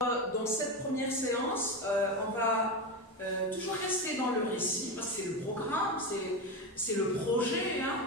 Dans cette première séance, on va toujours rester dans le récit, parce que c'est le programme, c'est le projet. Hein.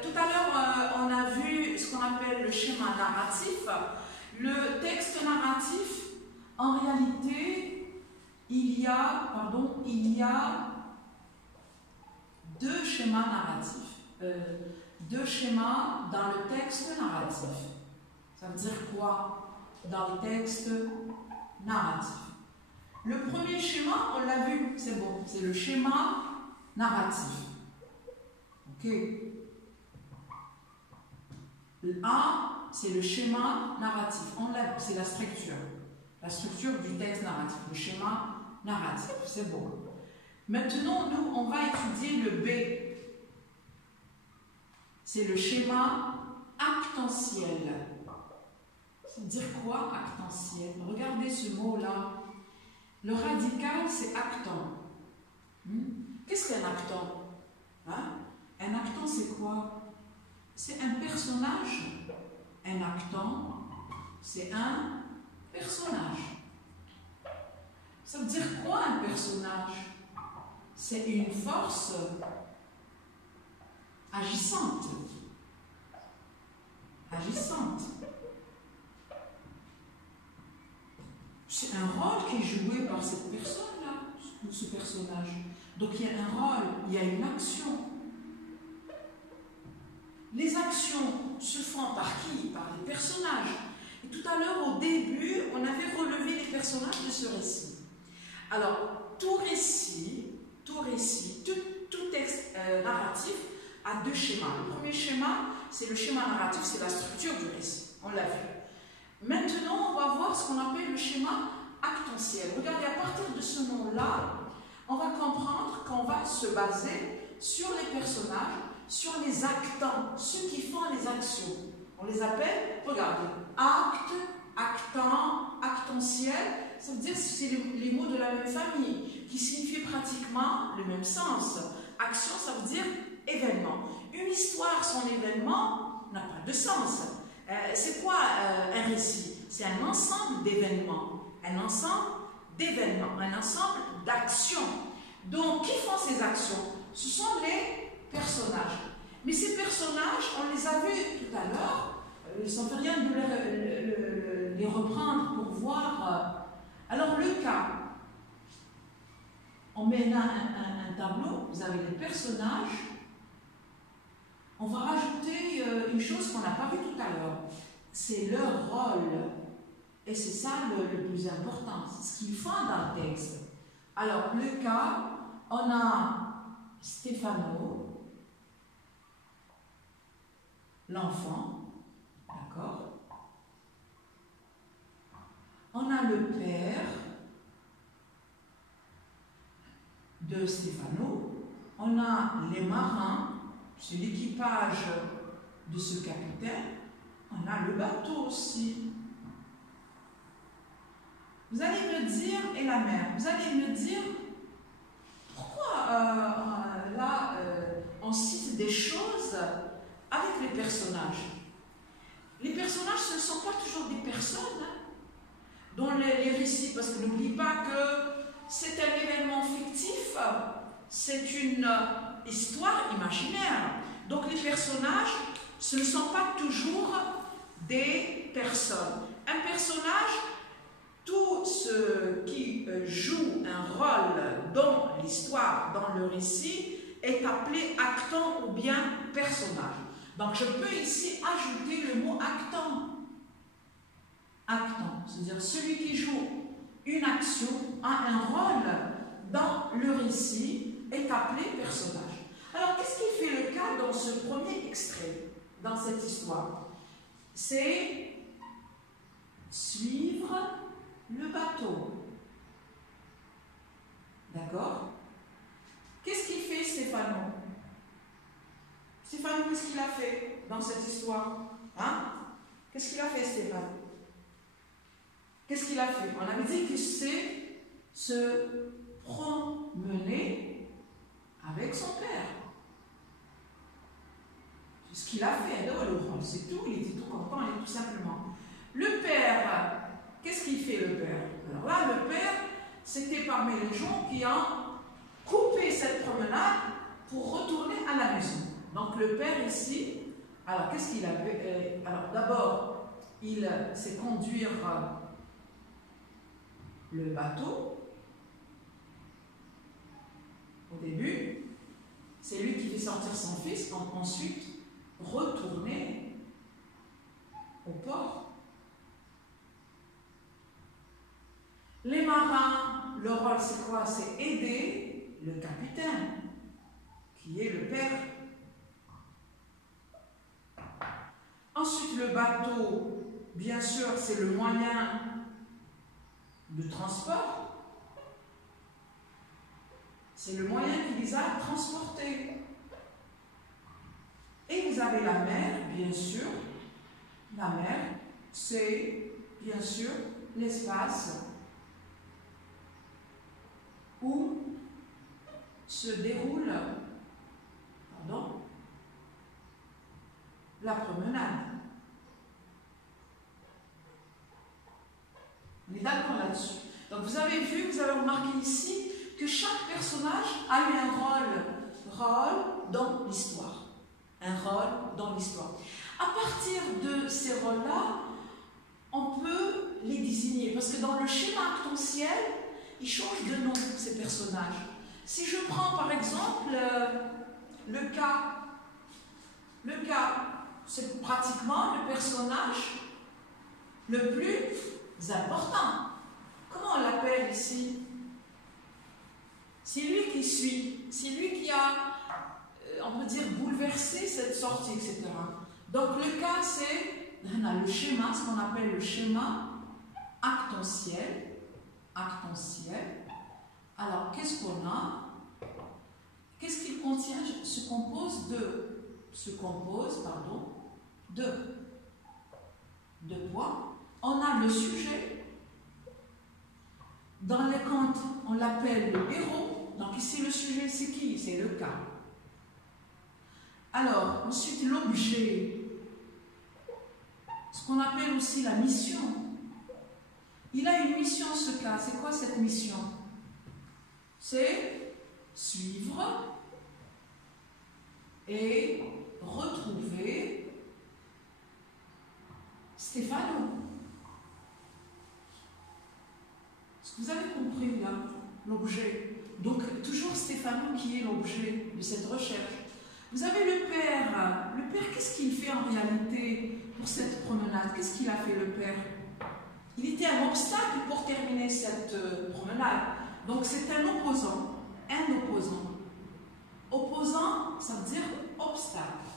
Tout à l'heure, on a vu ce qu'on appelle le schéma narratif. Le texte narratif, en réalité, il y a deux schémas narratifs. Deux schémas dans le texte narratif. Ça veut dire quoi? Dans le texte narratif. Le premier schéma, on l'a vu, c'est bon, c'est le schéma narratif. Ok. Le A, c'est le schéma narratif. On l'a vu, c'est la structure du texte narratif, le schéma narratif, c'est bon. Maintenant, nous, on va étudier le B. C'est le schéma actantiel. Ça veut dire quoi, actantiel? Regardez ce mot-là. Le radical, c'est actant. Qu'est-ce qu'un actant? Un actant, c'est quoi? C'est un personnage. Un actant, c'est un personnage. Ça veut dire quoi, un personnage? C'est une force agissante. C'est un rôle qui est joué par cette personne-là, ce personnage. Donc il y a un rôle, il y a une action. Les actions se font par qui? Par les personnages. Et tout à l'heure, au début, on avait relevé les personnages de ce récit. Alors, tout texte narratif a deux schémas. Le premier schéma, c'est le schéma narratif, c'est la structure du récit. On l'a vu. Maintenant, on va voir ce qu'on appelle le schéma actantiel. Regardez, à partir de ce nom-là, on va comprendre qu'on va se baser sur les personnages, sur les actants, ceux qui font les actions. On les appelle, regardez, acte, actant, actantiel. Ça veut dire que c'est les mots de la même famille, qui signifient pratiquement le même sens. Action, ça veut dire événement. Une histoire sans événement n'a pas de sens. C'est quoi un récit? C'est un ensemble d'événements, un ensemble d'actions. Donc, qui font ces actions? Ce sont les personnages. Mais ces personnages, on les a vus tout à l'heure, ça ne fait rien de les reprendre pour voir. Alors, le cas, on met là un tableau, vous avez les personnages. On va rajouter une chose qu'on n'a pas vue tout à l'heure. C'est leur rôle. Et c'est ça le plus important. C'est ce qu'ils font dans le texte. Alors, le cas, on a Stéphano, l'enfant, d'accord? On a le père de Stéphano. On a les marins. C'est l'équipage de ce capitaine. On a le bateau aussi. Vous allez me dire, et la mer, vous allez me dire, pourquoi là, on cite des choses avec les personnages? Les personnages, ce ne sont pas toujours des personnes dans les récits, parce que n'oublie pas que c'est un événement fictif, c'est une histoire imaginaire. Donc les personnages, ce ne sont pas toujours des personnes. Un personnage, tout ce qui joue un rôle dans l'histoire, dans le récit, est appelé actant ou bien personnage. Donc je peux ici ajouter le mot actant. Actant, c'est-à-dire celui qui joue une action, a un rôle dans le récit, est appelé personnage. Alors, qu'est-ce qui fait le cas dans ce premier extrait, dans cette histoire? C'est suivre le bateau. D'accord? Qu'est-ce qu'il fait, Stéphano? Stéphano, qu'est-ce qu'il a fait dans cette histoire? Qu'est-ce qu'il a fait, Stéphano? Qu'est-ce qu'il a fait? On avait dit que c'est se promener avec son père. C'est ce qu'il a fait. C'est tout. Il était tout content, tout simplement. Le père, qu'est-ce qu'il fait, le était parmi les gens qui ont coupé cette promenade pour retourner à la maison. Donc le père ici, alors qu'est-ce qu'il avait? Alors d'abord, il sait conduire le bateau. Au début, c'est lui qui fait sortir son fils, ensuite retourner au port. Les marins, leur rôle c'est quoi? C'est aider le capitaine, qui est le père. Ensuite, le bateau, bien sûr, c'est le moyen de transport. C'est le moyen qui les a transportés. Et vous avez la mer, bien sûr. La mer, c'est bien sûr l'espace où se déroule la promenade. On est d'accord là-dessus. Donc vous avez vu, vous avez remarqué ici que chaque personnage a eu un rôle dans l'histoire. Un rôle dans l'histoire. À partir de ces rôles-là, on peut les désigner. Parce que dans le schéma actentiel, ils changent de nom, ces personnages. Si je prends par exemple le cas, c'est pratiquement le personnage le plus important. Comment on l'appelle ici? C'est lui qui suit, c'est lui qui a, on peut dire, bouleversé cette sortie, etc. Donc le cas, c'est, on a le schéma, ce qu'on appelle le schéma actentiel. Alors, qu'est-ce qu'on a? Qu'est-ce qu'il contient? Se compose de points. On a le sujet. Dans les contes, on l'appelle le héros. Donc ici, le sujet, c'est qui? C'est le cas. Alors, ensuite, l'objet. Ce qu'on appelle aussi la mission. Il a une mission, ce cas. C'est quoi cette mission? C'est suivre et retrouver Stéphano. Est-ce que vous avez compris là l'objet? Donc toujours Stéphano qui est l'objet de cette recherche. Vous avez le père. Le père, qu'est-ce qu'il fait en réalité pour cette promenade? Qu'est-ce qu'il a fait le père? Il était un obstacle pour terminer cette promenade. Donc c'est un opposant. Un opposant. Opposant, ça veut dire obstacle.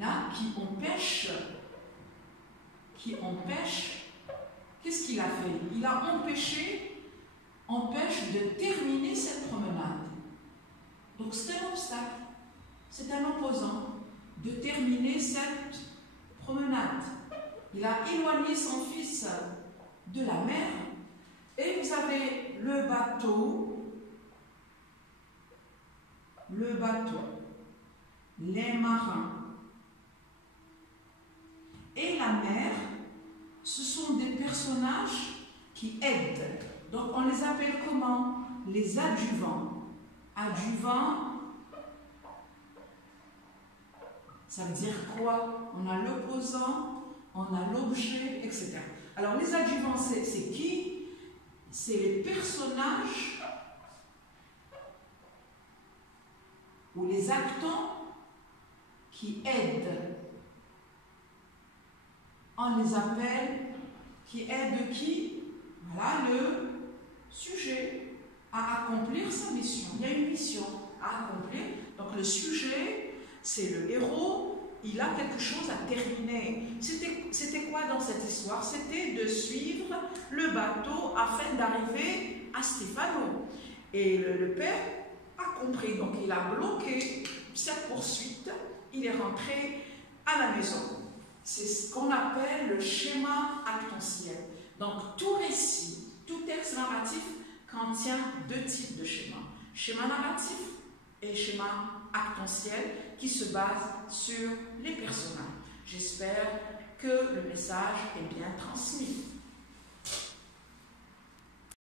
Là, qui empêche. Qu'est-ce qu'il a fait? Il a empêche de terminer cette promenade. Donc c'est un obstacle. C'est un opposant de terminer cette promenade. Il a éloigné son fils de la mer. Et vous avez le bateau, les marins et la mer. Ce sont des personnages qui aident. Donc on les appelle comment? Les adjuvants. Adjuvants, ça veut dire quoi? On a l'opposant, on a l'objet, etc. Alors les adjuvants, c'est qui? C'est les personnages ou les actants qui aident. On les appelle, qui aident qui? Voilà le sujet à accomplir sa mission. Il y a une mission à accomplir. Donc le sujet, c'est le héros, il a quelque chose à terminer. C'était quoi dans cette histoire? C'était de suivre le bateau afin d'arriver à Stéphano. Et le père a compris, donc il a bloqué cette poursuite, il est rentré à la maison. C'est ce qu'on appelle le schéma actentiel. Donc tout récit, tout texte narratif contient deux types de schémas. Schéma narratif et schéma actentiel qui se basent sur les personnages. J'espère que le message est bien transmis.